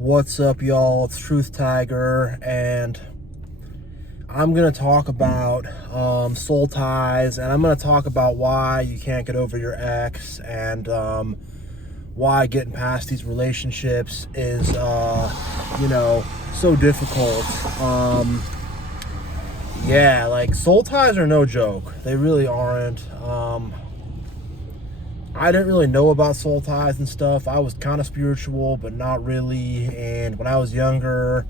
What's up, y'all? It's Truth Tiger, and I'm going to talk about soul ties, and I'm going to talk about why you can't get over your ex, and why getting past these relationships is, so difficult. Yeah, like, soul ties are no joke. They really aren't. I didn't really know about soul ties and stuff. I was kind of spiritual, but not really. And when I was younger,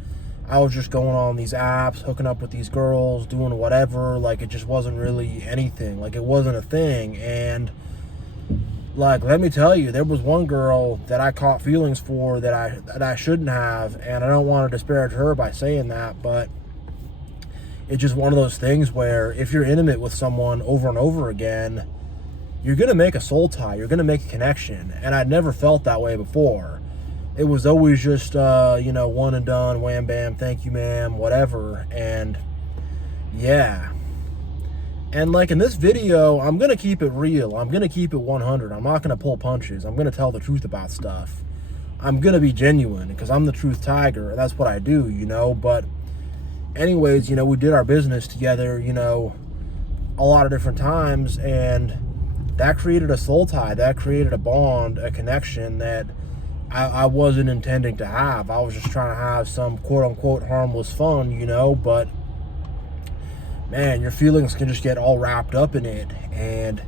I was just going on these apps, hooking up with these girls, doing whatever. Like, it just wasn't really anything. Like, it wasn't a thing. And, like, let me tell you, there was one girl that I caught feelings for that I shouldn't have. And I don't want to disparage her by saying that, but it's just one of those things where if you're intimate with someone over and over again, you're going to make a soul tie. You're going to make a connection. And I'd never felt that way before. It was always just, one and done, wham, bam, thank you, ma'am, whatever. And, yeah. And, like, in this video, I'm going to keep it real. I'm going to keep it 100. I'm not going to pull punches. I'm going to tell the truth about stuff. I'm going to be genuine because I'm the Truth Tiger. That's what I do, But anyways, we did our business together, a lot of different times. And that created a soul tie. That created a bond, a connection that I wasn't intending to have. I was just trying to have some quote-unquote harmless fun, but man, your feelings can just get all wrapped up in it. And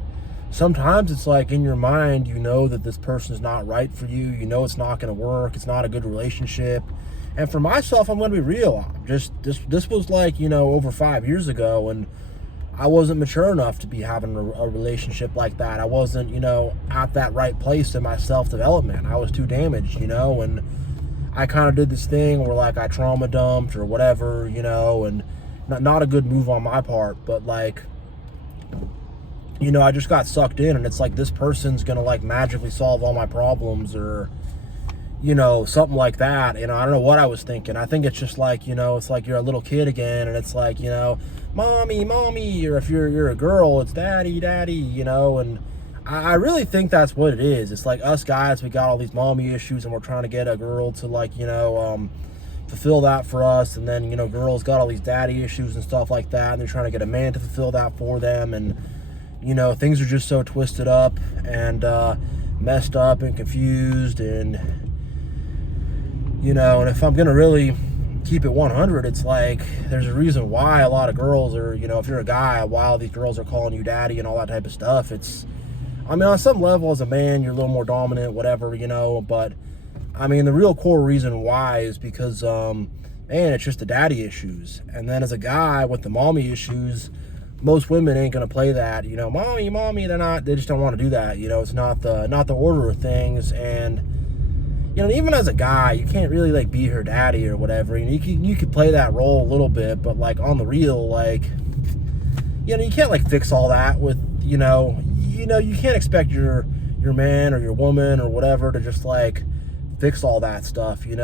sometimes it's like in your mind, that this person's not right for you. It's not going to work. It's not a good relationship. And for myself, I'm going to be real. This was like, over 5 years ago, and I wasn't mature enough to be having a relationship like that. I wasn't, at that right place in my self-development. I was too damaged, and I kind of did this thing where, like, I trauma dumped or whatever, and not a good move on my part, but, like, I just got sucked in, and it's like this person's going to, like, magically solve all my problems or, something like that. I don't know what I was thinking. I think it's just like, it's like you're a little kid again, and it's like, mommy, mommy, or if you're a girl, it's daddy, daddy, and I really think that's what it is. It's like us guys, we got all these mommy issues, and we're trying to get a girl to, like, fulfill that for us, and then, girls got all these daddy issues and stuff like that, and they're trying to get a man to fulfill that for them, and, things are just so twisted up and messed up and confused, and and if I'm gonna really keep it 100, it's like there's a reason why a lot of girls are, if you're a guy, why all these girls are calling you daddy and all that type of stuff. It's, on some level as a man, you're a little more dominant, whatever, but the real core reason why is because, man, it's just the daddy issues. And then as a guy with the mommy issues, most women ain't gonna play that, mommy, they just don't want to do that. It's not the order of things. And even as a guy, you can't really, like, be her daddy or whatever. You could play that role a little bit, but, like, on the real, like, you can't, like, fix all that with, you can't expect your man or your woman or whatever to just, like, fix all that stuff. It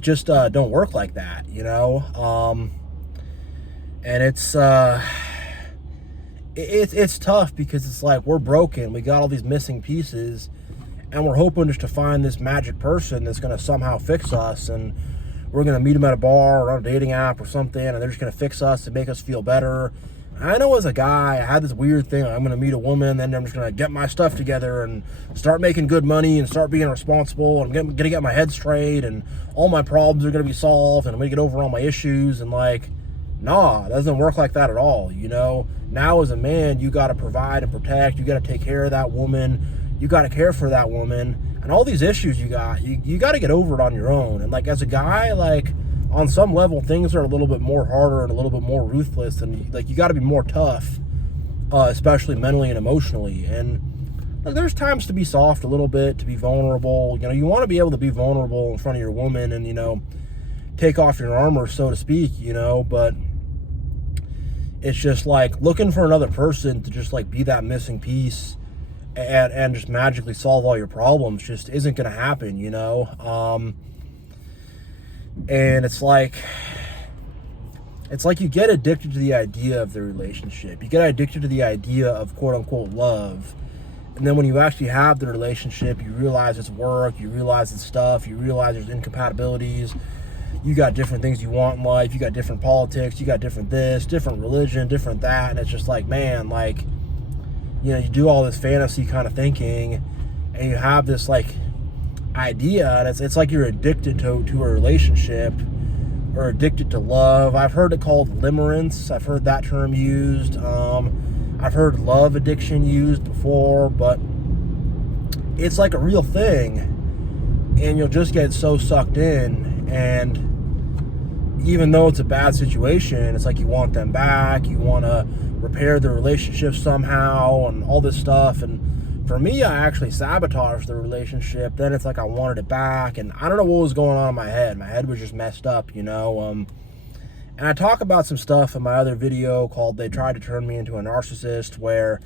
just don't work like that. And it's tough because it's like we're broken. We got all these missing pieces. And we're hoping just to find this magic person that's going to somehow fix us. And we're going to meet them at a bar or on a dating app or something. And they're just going to fix us and make us feel better. And I know as a guy, I had this weird thing. I'm going to meet a woman. Then I'm just going to get my stuff together and start making good money and start being responsible. And I'm going to get my head straight. And all my problems are going to be solved. And I'm going to get over all my issues. And, like, nah, it doesn't work like that at all. Now as a man, you got to provide and protect. You got to take care of that woman. You got to care for that woman, and all these issues you got to get over it on your own. And, like, as a guy, like, on some level, things are a little bit more harder and a little bit more ruthless, and, like, you got to be more tough, especially mentally and emotionally. And, like, there's times to be soft a little bit, to be vulnerable. You want to be able to be vulnerable in front of your woman and, take off your armor, so to speak, but it's just, like, looking for another person to just, like, be that missing piece and just magically solve all your problems just isn't going to happen, and it's like you get addicted to the idea of the relationship. You get addicted to the idea of quote unquote love. And then when you actually have the relationship, you realize it's work, you realize it's stuff, you realize there's incompatibilities, you got different things you want in life, you got different politics, you got different this, different religion, different that, and it's just like, man, like, you know, you do all this fantasy kind of thinking, and you have this like idea, and it's like you're addicted to a relationship, or addicted to love. I've heard it called limerence. I've heard that term used. I've heard love addiction used before, but it's like a real thing, and you'll just get so sucked in, and even though it's a bad situation, it's like you want them back, you want to repair the relationship somehow, and all this stuff. And for me, I actually sabotaged the relationship. Then it's like I wanted it back, and I don't know what was going on in my head. My head was just messed up, you know. And I talk about some stuff in my other video called They Tried to Turn Me Into a Narcissist, where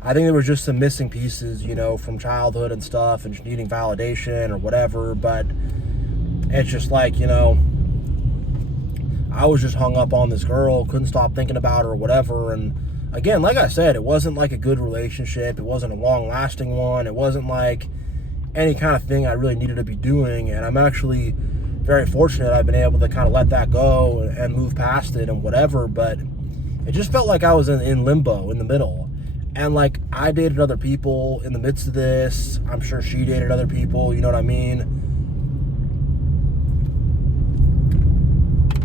I think there was just some missing pieces, you know, from childhood and stuff, and just needing validation or whatever. But it's just like, you know, I was just hung up on this girl, couldn't stop thinking about her or whatever. And again, like I said, it wasn't like a good relationship. It wasn't a long-lasting one. It wasn't like any kind of thing I really needed to be doing. And I'm actually very fortunate I've been able to kind of let that go and move past it and whatever. But it just felt like I was in limbo in the middle. And like, I dated other people in the midst of this. I'm sure she dated other people, you know what I mean?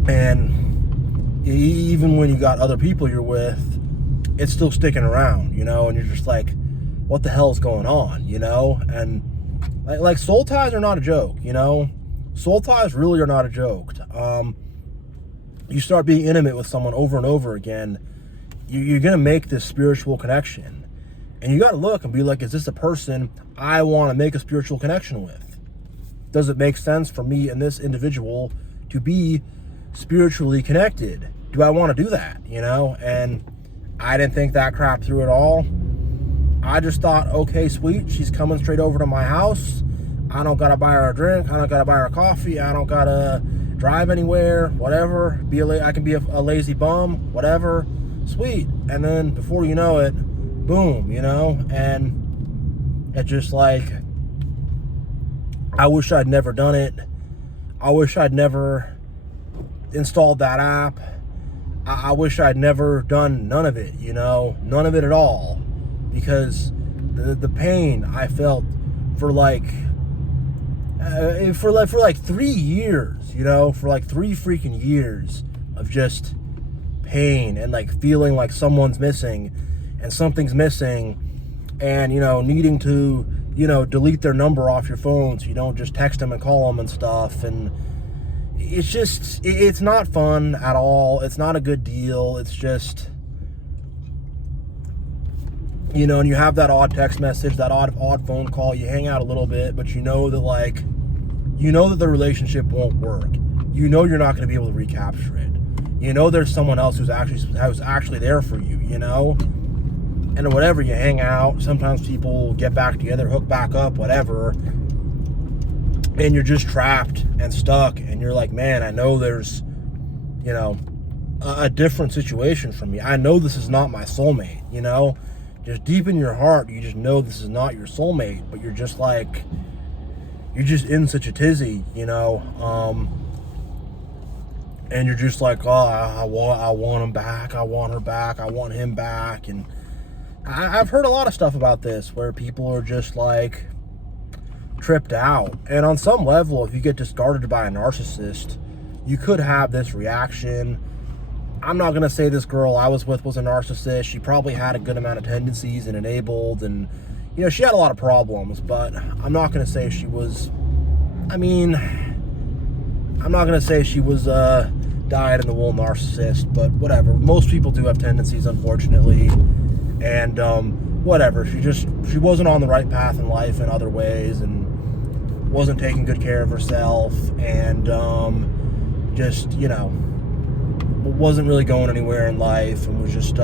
And even when you got other people you're with, it's still sticking around, you know? And you're just like, what the hell is going on, you know? And like soul ties are not a joke, you know? Soul ties really are not a joke. You start being intimate with someone over and over again, you're going to make this spiritual connection. And you got to look and be like, is this a person I want to make a spiritual connection with? Does it make sense for me and this individual to be spiritually connected? Do I want to do that, you know? And I didn't think that crap through at all. I just thought, okay, sweet, she's coming straight over to my house. I don't gotta buy her a drink. I don't gotta buy her coffee. I don't gotta drive anywhere, whatever. I can be a lazy bum, whatever. Sweet. And then before you know it, boom, you know? And it's just like, I wish I'd never done it. I wish I'd never installed that app. I wish I'd never done none of it, you know? None of it at all. Because the pain I felt for like 3 years, you know, for like 3 freaking years of just pain and like feeling like someone's missing and something's missing, and, you know, needing to, you know, delete their number off your phone so you don't just text them and call them and stuff. And it's just, it's not fun at all. It's not a good deal. It's just, you know, and you have that odd text message, that odd phone call, you hang out a little bit, but you know that, like, you know that the relationship won't work. You know you're not going to be able to recapture it. You know there's someone else who's actually there for you, you know? And whatever, you hang out. Sometimes people get back together, hook back up, whatever. And you're just trapped and stuck. And you're like, man, I know there's, you know, a different situation for me. I know this is not my soulmate, you know? Just deep in your heart, you just know this is not your soulmate, but you're just like, you're just in such a tizzy, you know? And you're just like, oh, I want him back, I want her back, I want him back. And I've heard a lot of stuff about this where people are just like tripped out. And on some level, if you get discarded by a narcissist, you could have this reaction. I'm not going to say this girl I was with was a narcissist. She probably had a good amount of tendencies and enabled, and, you know, she had a lot of problems, but I'm not going to say she was, I mean, I'm not going to say she was a dyed-in-the-wool narcissist, but whatever. Most people do have tendencies, unfortunately, and whatever. She wasn't on the right path in life in other ways, and wasn't taking good care of herself, and just, you know, wasn't really going anywhere in life, and was just,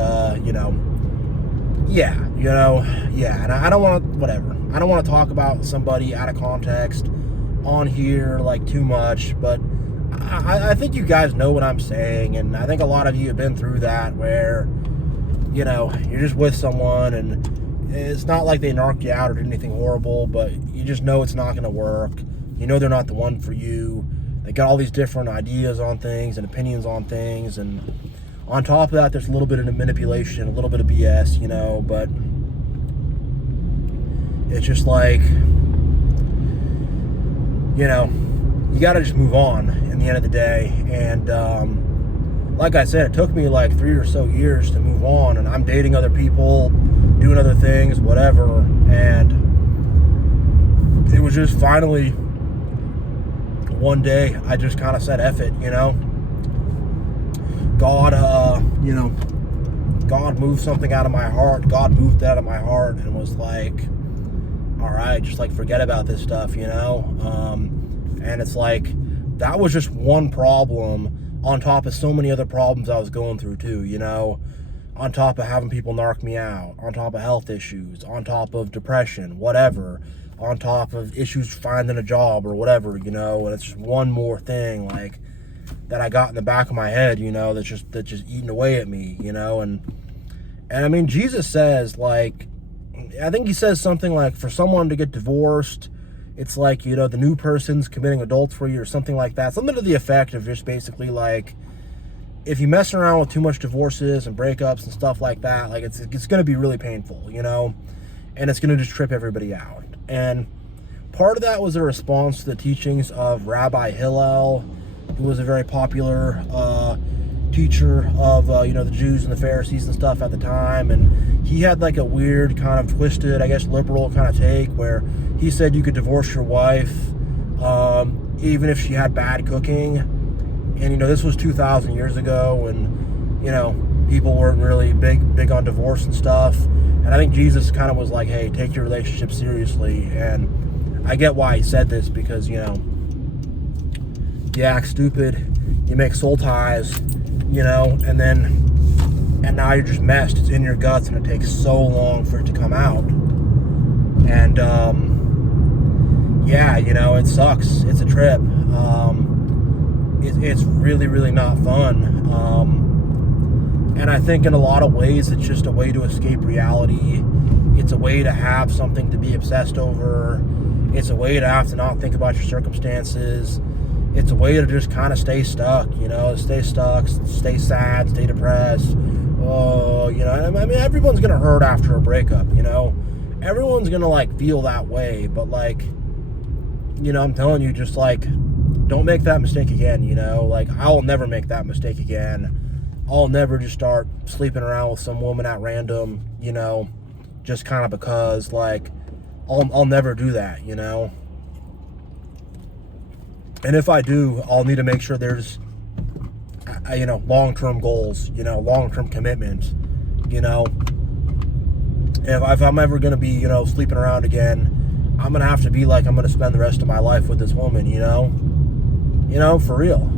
you know, and I don't want to, whatever. I don't want to talk about somebody out of context on here, like, too much, but I think you guys know what I'm saying, and I think a lot of you have been through that, where, you know, you're just with someone, and it's not like they narc you out or did anything horrible, but you just know it's not going to work. You know they're not the one for you. They got all these different ideas on things and opinions on things, and on top of that, there's a little bit of manipulation, a little bit of BS, you know, but it's just like, you know, you got to just move on in the end of the day. And like I said, it took me like 3 or so years to move on, and I'm dating other people, doing other things, whatever, and it was just finally one day I just kind of said F it, you know. God moved something out of my heart. God moved that out of my heart and was like, all right, just like forget about this stuff, you know. And it's like, that was just one problem on top of so many other problems I was going through too, you know. On top of having people narc me out, on top of health issues, on top of depression, whatever, on top of issues finding a job or whatever, you know. And it's just one more thing, like, that I got in the back of my head, you know, that's just eating away at me, you know. And I mean, Jesus says, like, I think he says something like, for someone to get divorced, it's like, you know, the new person's committing adultery or something like that. Something to the effect of just basically like, if you mess around with too much divorces and breakups and stuff like that, like it's going to be really painful, you know, and it's going to just trip everybody out. And part of that was a response to the teachings of Rabbi Hillel, who was a very popular teacher of, you know, the Jews and the Pharisees and stuff at the time. And he had like a weird kind of twisted, I guess, liberal kind of take where he said you could divorce your wife even if she had bad cooking. And, you know, this was 2,000 years ago, and, you know, people weren't really big on divorce and stuff. And I think Jesus kind of was like, hey, take your relationship seriously. And I get why he said this, because, you know, you act stupid, you make soul ties, you know, and now you're just messed. It's in your guts, and it takes so long for it to come out. And, yeah, you know, it sucks. It's a trip. It's really, really not fun. And I think in a lot of ways, it's just a way to escape reality. It's a way to have something to be obsessed over. It's a way to have to not think about your circumstances. It's a way to just kind of stay stuck, you know, stay stuck, stay sad, stay depressed. Oh, you know, I mean, everyone's going to hurt after a breakup, you know. Everyone's going to, like, feel that way. But, like, you know, I'm telling you, just, like, don't make that mistake again, you know. Like, I'll never make that mistake again. I'll never just start sleeping around with some woman at random, you know, just kind of because, like, I'll never do that, you know. And if I do, I'll need to make sure there's, you know, long-term goals, you know, long-term commitment, you know. If I'm ever going to be, you know, sleeping around again, I'm going to have to be like, I'm going to spend the rest of my life with this woman, you know. You know, for real.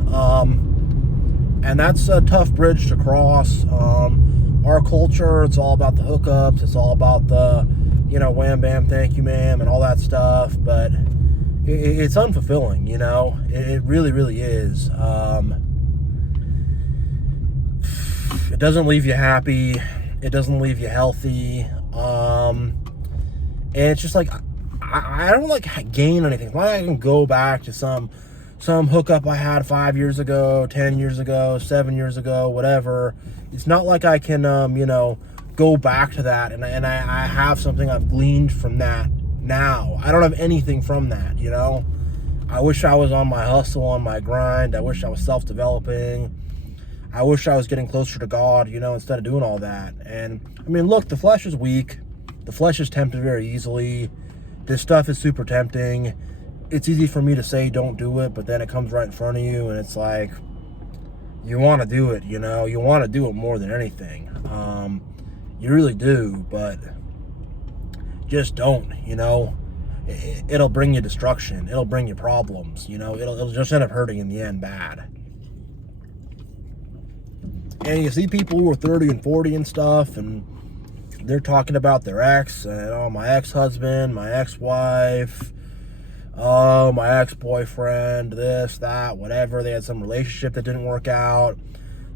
And that's a tough bridge to cross. Our culture, it's all about the hookups. It's all about the, you know, wham, bam, thank you, ma'am, and all that stuff. But it's unfulfilling, you know. It really, really is. It doesn't leave you happy. It doesn't leave you healthy. And it's just like, I don't like gain anything. It's not like I can go back to some hookup I had 5 years ago, 10 years ago, 7 years ago, whatever. It's not like I can, you know, go back to that and I have something I've gleaned from that now. I don't have anything from that, you know. I wish I was on my hustle, on my grind. I wish I was self-developing. I wish I was getting closer to God, you know, instead of doing all that. And, I mean, look, the flesh is weak. The flesh is tempted very easily. This stuff is super tempting. It's easy for me to say don't do it, but then it comes right in front of you, and it's like, you want to do it, you know. You want to do it more than anything. You really do, but just don't, you know. It'll bring you destruction. It'll bring you problems, you know. It'll just end up hurting in the end bad. And you see people who are 30 and 40 and stuff, and they're talking about their ex, and, oh, my ex-husband, my ex-wife, oh, my ex-boyfriend, this, that, whatever. They had some relationship that didn't work out.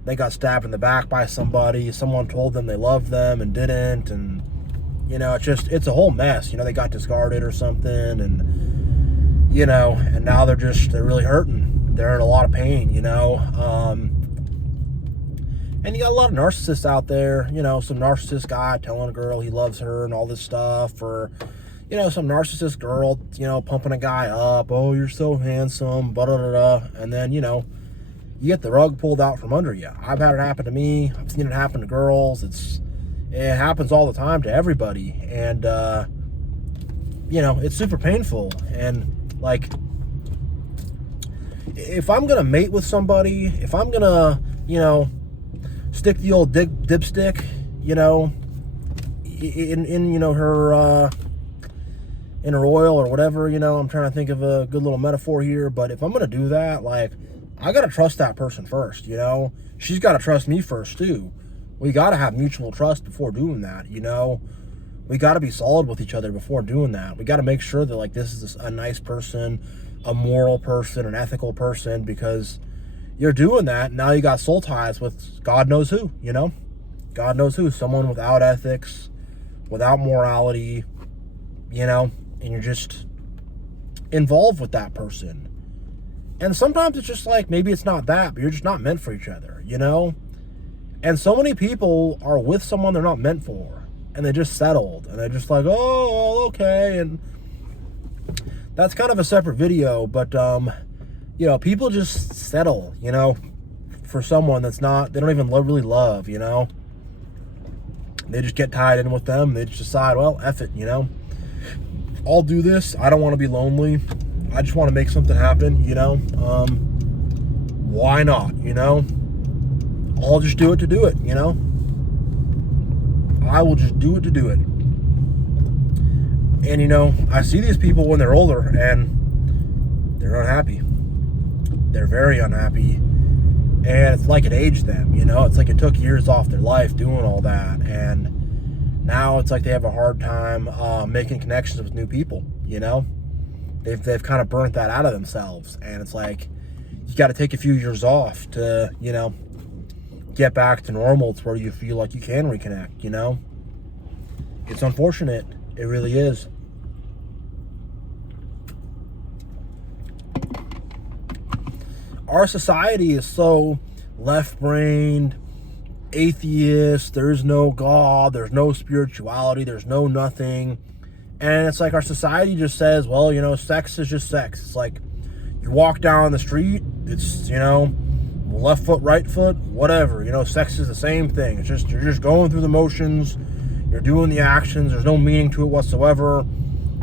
They got stabbed in the back by somebody. Someone told them they loved them and didn't. And You know, it's a whole mess. You know, they got discarded or something, and, you know, and now they're really hurting. They're in a lot of pain, you know. And you got a lot of narcissists out there, you know, some narcissist guy telling a girl he loves her and all this stuff, or, you know, some narcissist girl, you know, pumping a guy up. Oh, you're so handsome, blah, blah, blah, blah. And then, you know, you get the rug pulled out from under you. I've had it happen to me. I've seen it happen to girls. It happens all the time to everybody. And, you know, it's super painful. And, like, if I'm going to mate with somebody, if I'm going to, you know, stick the old dipstick, you know, in you know, her, in her oil or whatever, you know, I'm trying to think of a good little metaphor here. But if I'm going to do that, like, I got to trust that person first, you know. She's got to trust me first, too. We got to have mutual trust before doing that, you know. We got to be solid with each other before doing that. We got to make sure that, like, this is a nice person, a moral person, an ethical person, because you're doing that. Now you got soul ties with God knows who, you know. God knows who. Someone without ethics, without morality, you know, and you're just involved with that person. And sometimes it's just like, maybe it's not that, but you're just not meant for each other, you know. And so many people are with someone they're not meant for, and they just settled, and they're just like, oh, okay. And that's kind of a separate video, but you know, people just settle, you know, for someone that's not, they don't even really love, you know. They just get tied in with them. They just decide, well, F it, you know. I'll do this. I don't want to be lonely. I just want to make something happen, you know. Why not, you know? I'll just do it to do it, you know. I will just do it to do it. And, you know, I see these people when they're older, and they're unhappy. They're very unhappy. And it's like it aged them, you know. It's like it took years off their life doing all that. And now it's like they have a hard time making connections with new people, you know. They've kind of burnt that out of themselves. And it's like, you got to take a few years off to, you know, get back to normal. It's where you feel like you can reconnect, you know. It's unfortunate. It really is. Our society is so left-brained, atheist. There's no God. There's no spirituality. There's no nothing. And it's like our society just says, well, you know, sex is just sex. It's like you walk down the street, it's, you know, left foot, right foot, whatever. You know, sex is the same thing. It's just, you're just going through the motions. You're doing the actions. There's no meaning to it whatsoever.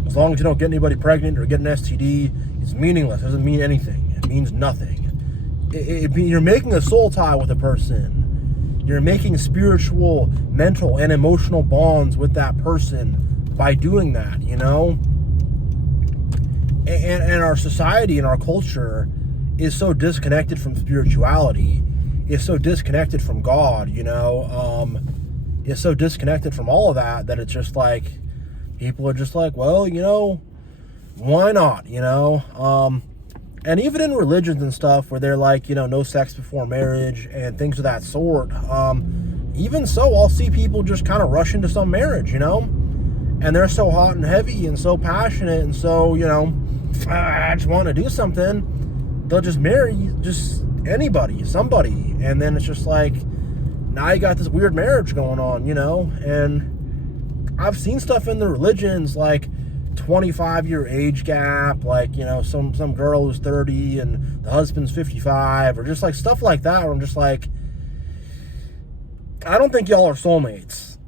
As long as you don't get anybody pregnant or get an STD, it's meaningless. It doesn't mean anything. It means nothing. You're making a soul tie with a person. You're making spiritual, mental, and emotional bonds with that person by doing that, you know? And our society and our culture is so disconnected from spirituality. It's so disconnected from God, you know? It's so disconnected from all of that it's just like, people are just like, well, you know, why not, you know? And even in religions and stuff where they're like, you know, no sex before marriage and things of that sort, even so, I'll see people just kind of rush into some marriage, you know? And they're so hot and heavy and so passionate and so, you know, I just want to do something. They'll just marry just anybody, somebody. And then it's just like, now you got this weird marriage going on, you know? And I've seen stuff in the religions like 25-year age gap, like, you know, some girl who's 30 and the husband's 55, or just like stuff like that, where I'm just like, I don't think y'all are soulmates.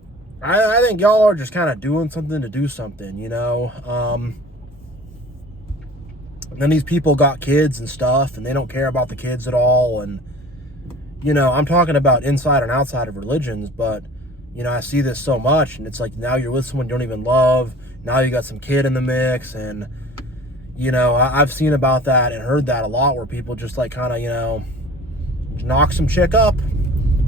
I think y'all are just kind of doing something to do something, you know. And then these people got kids and stuff, and they don't care about the kids at all. And, you know, I'm talking about inside and outside of religions, but, you know, I see this so much, and it's like, now you're with someone you don't even love. Now you got some kid in the mix, and, you know, I've seen about that and heard that a lot, where people just like kind of, you know, knock some chick up.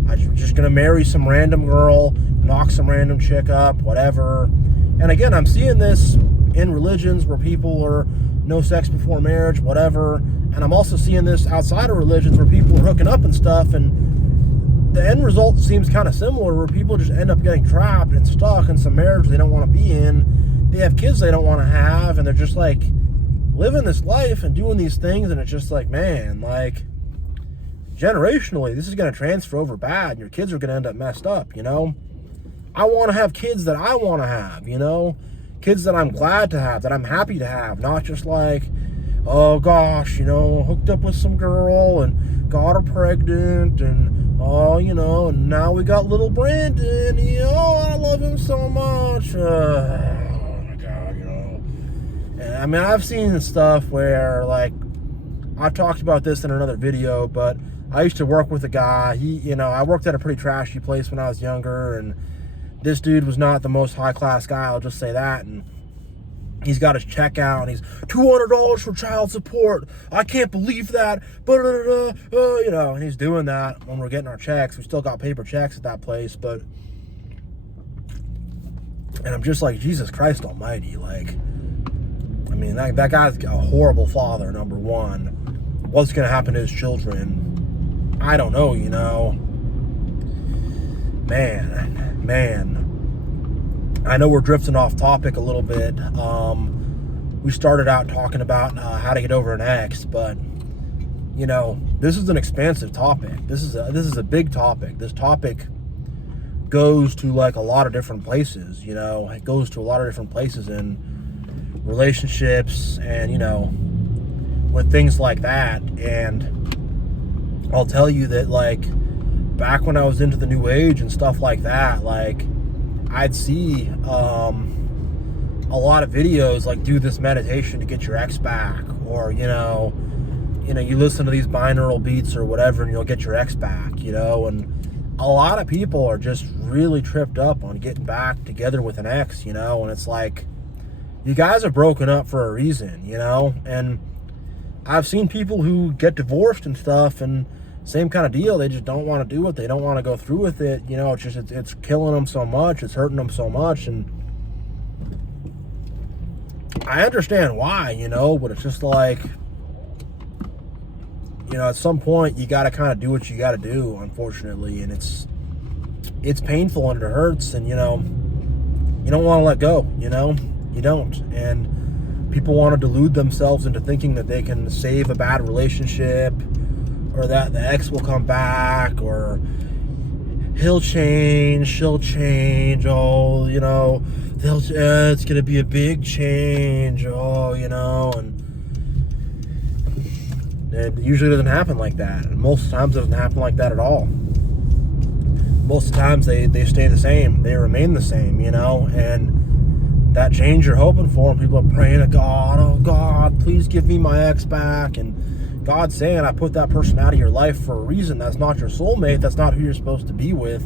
I'm just going to marry some random girl, knock some random chick up, whatever. And again, I'm seeing this in religions where people are no sex before marriage, whatever. And I'm also seeing this outside of religions where people are hooking up and stuff, and the end result seems kind of similar, where people just end up getting trapped and stuck in some marriage they don't want to be in. They have kids they don't want to have, and they're just like living this life and doing these things, and it's just like, man, like, generationally, this is going to transfer over bad, and your kids are going to end up messed up, you know? I want to have kids that I want to have, you know? Kids that I'm glad to have, that I'm happy to have, not just like, oh gosh, you know, hooked up with some girl and got her pregnant, and oh, you know, and now we got little Brandon, you know, I love him so much. Oh my God, you know. And, I mean, I've seen stuff where, like, I've talked about this in another video, but I used to work with a guy. You know, I worked at a pretty trashy place when I was younger, and this dude was not the most high-class guy, I'll just say that, and he's got his check out, and he's $200 for child support. I can't believe that. You know, and he's doing that when we're getting our checks. We still got paper checks at that place, but, and I'm just like, Jesus Christ almighty, like, I mean, that guy's a horrible father, number one. What's going to happen to his children? I don't know, you know. Man. I know we're drifting off topic a little bit. We started out talking about how to get over an ex, but, you know, this is an expansive topic. This is a big topic. This topic goes to, like, a lot of different places, you know. It goes to a lot of different places in relationships and, you know, with things like that. And I'll tell you that, like, back when I was into the new age and stuff like that, like, I'd see a lot of videos like, do this meditation to get your ex back, or you know you listen to these binaural beats or whatever and you'll get your ex back, you know. And a lot of people are just really tripped up on getting back together with an ex, you know. And it's like, you guys are broken up for a reason, you know. And I've seen people who get divorced and stuff, and same kind of deal. They just don't want to do it. They don't want to go through with it. You know, it's killing them so much. It's hurting them so much. And I understand why, you know, but it's just like, you know, at some point you got to kind of do what you got to do, unfortunately. And it's painful and it hurts. And, you know, you don't want to let go, you know, you don't. And people want to delude themselves into thinking that they can save a bad relationship, or that the ex will come back, or he'll change, she'll change, oh, you know, it's gonna be a big change, oh, you know. And it usually doesn't happen like that. Most times it doesn't happen like that at all. Most of the times they stay the same, they remain the same, you know. And that change you're hoping for, and people are praying to God, oh God, please give me my ex back. And God's saying, I put that person out of your life for a reason. That's not your soulmate. That's not who you're supposed to be with.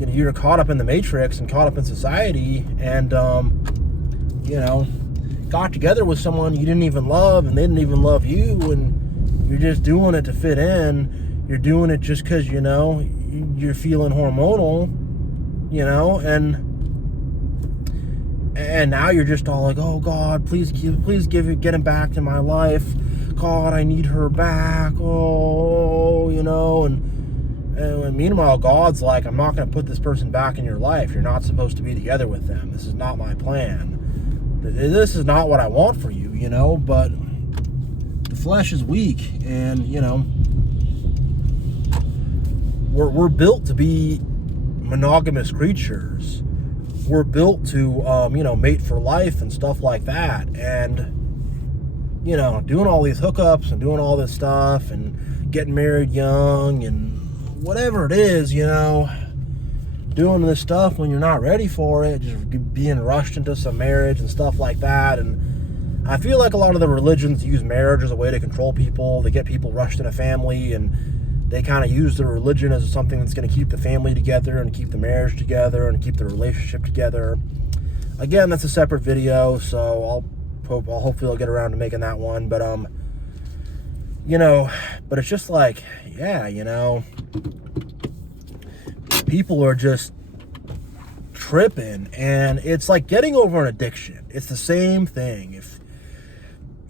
You know, you're caught up in the matrix and caught up in society, and you know, got together with someone you didn't even love, and they didn't even love you, and you're just doing it to fit in. You're doing it just because, you know, you're feeling hormonal, you know, and now you're just all like, oh God, please get him back to my life. God, I need her back. Oh, you know. And meanwhile, God's like, I'm not going to put this person back in your life. You're not supposed to be together with them. This is not my plan. This is not what I want for you, you know. But the flesh is weak, and, you know, we're built to be monogamous creatures. We're built to, you know, mate for life and stuff like that. And, you know, doing all these hookups and doing all this stuff and getting married young and whatever it is, you know, doing this stuff when you're not ready for it, just being rushed into some marriage and stuff like that. And I feel like a lot of the religions use marriage as a way to control people. They get people rushed in a family, and they kind of use the religion as something that's going to keep the family together and keep the marriage together and keep the relationship together. Again, that's a separate video, so hopefully I'll get around to making that one. But you know, but it's just like, yeah, you know, people are just tripping, and it's like getting over an addiction. It's the same thing. If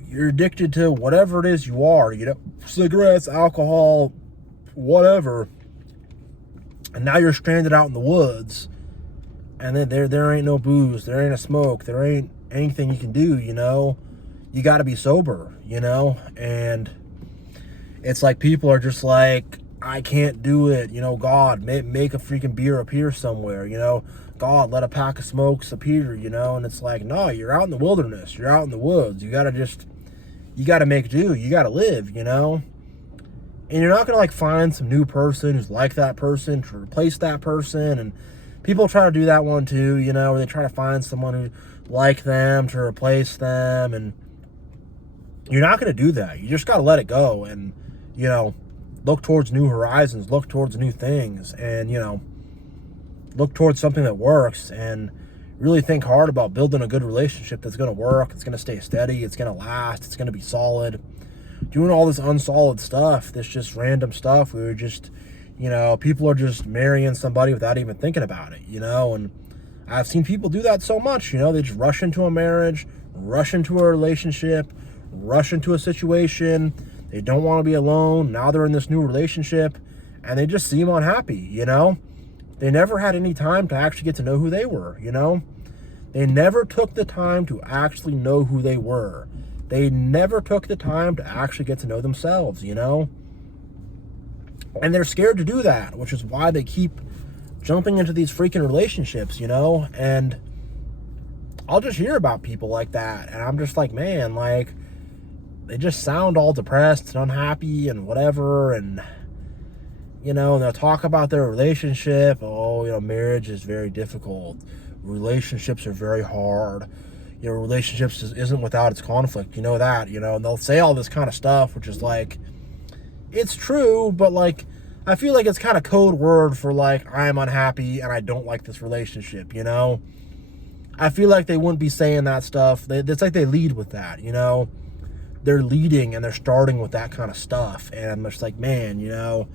you're addicted to whatever it is you are, you know, cigarettes, alcohol, whatever, And now you're stranded out in the woods, and then there ain't no booze, there ain't a smoke, there ain't anything you can do, you know? You got to be sober, you know? And it's like people are just like, I can't do it, you know, God, make a freaking beer appear somewhere, you know? God, let a pack of smokes appear, you know? And it's like, no, you're out in the wilderness, you're out in the woods, you got to make do, you got to live, you know? And you're not going to like find some new person who's like that person to replace that person. And people try to do that one too, you know, where they try to find someone who like them to replace them. And you're not going to do that. You just got to let it go and, you know, look towards new horizons, look towards new things, and, you know, look towards something that works, and really think hard about building a good relationship that's going to work. It's going to stay steady. It's going to last. It's going to be solid. Doing all this unsolid stuff, this just random stuff, we were just, you know, people are just marrying somebody without even thinking about it, you know? And I've seen people do that so much, you know? They just rush into a marriage, rush into a relationship, rush into a situation. They don't want to be alone. Now they're in this new relationship, and they just seem unhappy, you know? They never had any time to actually get to know who they were, you know? They never took the time to actually know who they were. They never took the time to actually get to know themselves, you know? And they're scared to do that, which is why they keep jumping into these freaking relationships, you know? And I'll just hear about people like that, and I'm just like, man, like, they just sound all depressed and unhappy and whatever, and, you know, and they'll talk about their relationship. Oh, you know, marriage is very difficult. Relationships are very hard. You know, relationships isn't without its conflict. You know that, you know, and they'll say all this kind of stuff, which is like, it's true, but like, I feel like it's kind of code word for like, I'm unhappy and I don't like this relationship, you know? I feel like they wouldn't be saying that stuff. It's like they lead with that, you know? They're leading and they're starting with that kind of stuff. And I'm just like, man, you know,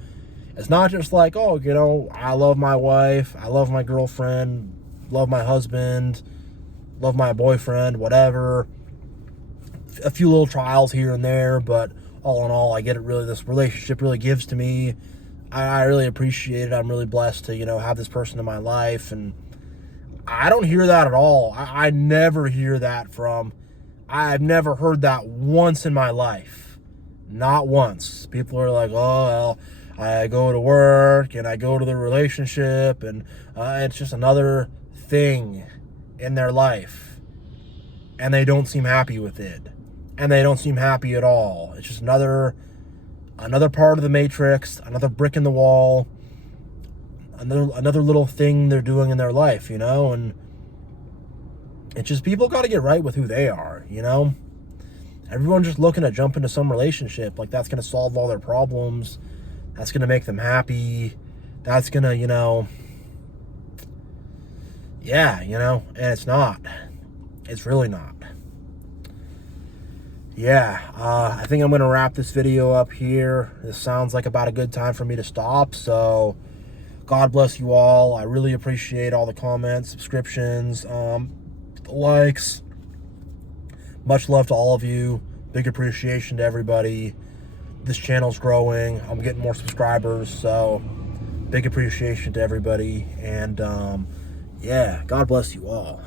it's not just like, oh, you know, I love my wife, I love my girlfriend, love my husband, love my boyfriend, whatever. A few little trials here and there, but all in all, I get it. Really, this relationship really gives to me. I really appreciate it. I'm really blessed to, you know, have this person in my life. And I don't hear that at all. I never hear that from, I've never heard that once in my life. Not once. People are like, oh, well, I go to work and I go to the relationship, and it's just another thing in their life, and they don't seem happy with it, and they don't seem happy at all. It's just another part of the matrix, another brick in the wall, another little thing they're doing in their life, you know? And it's just, people got to get right with who they are, you know? Everyone's just looking to jump into some relationship like that's going to solve all their problems, that's going to make them happy, that's going to, you know, yeah, you know, and it's not. It's really not. Yeah, I think I'm going to wrap this video up here. This sounds like about a good time for me to stop, so God bless you all. I really appreciate all the comments, subscriptions, likes. Much love to all of you. Big appreciation to everybody. This channel's growing. I'm getting more subscribers, so big appreciation to everybody. And yeah, God bless you all.